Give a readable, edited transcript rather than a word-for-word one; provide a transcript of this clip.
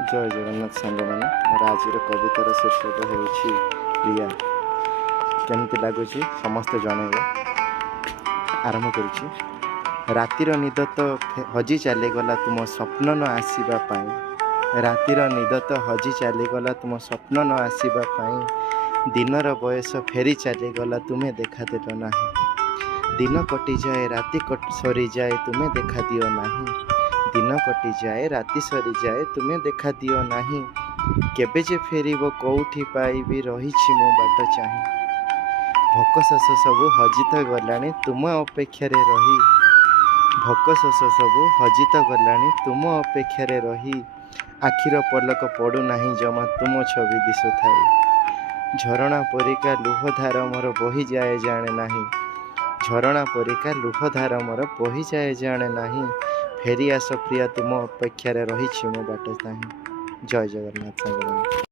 जय जगन्नाथ सांग मैंने मोर आज कवितार शीर्षक हो प्रिया केमती लगुच समस्त जनइब आरंभ कर रातिर निद तो हजि चलीगला तुम स्वप्न न आसवाई रातिर निद तो हजि चलीगला तुम स्वप्न न आसवाई दिनर बयस फेरी चलीगला तुम्हें देखा देल ना दिन कटि जाए राति सरी जाए तुम्हें देखा दियो नहीं दिन कटि जाए राति सरी जाए तुम्हें देखा दियो नहीं केबे जे फेरिबो कोउठी पाइबी रहिछि मो बाट चाहि भोक शोष सब हजित गलानी तुम अपेक्षा रही भोक शोष सब हजित गलानी तुम अपेक्षा रही आखिर पलक पड़ू नहीं जमा तुम छवि दिशुथाए झरणा परिका लुहधार मोर बही जाए जाने नहीं झरणा परिका लुहधार मोर बही जाए जाने नहीं फेरी आस प्रिया तुम अपेक्षा रही मो बाट चाहि जय जगन्नाथ सांग।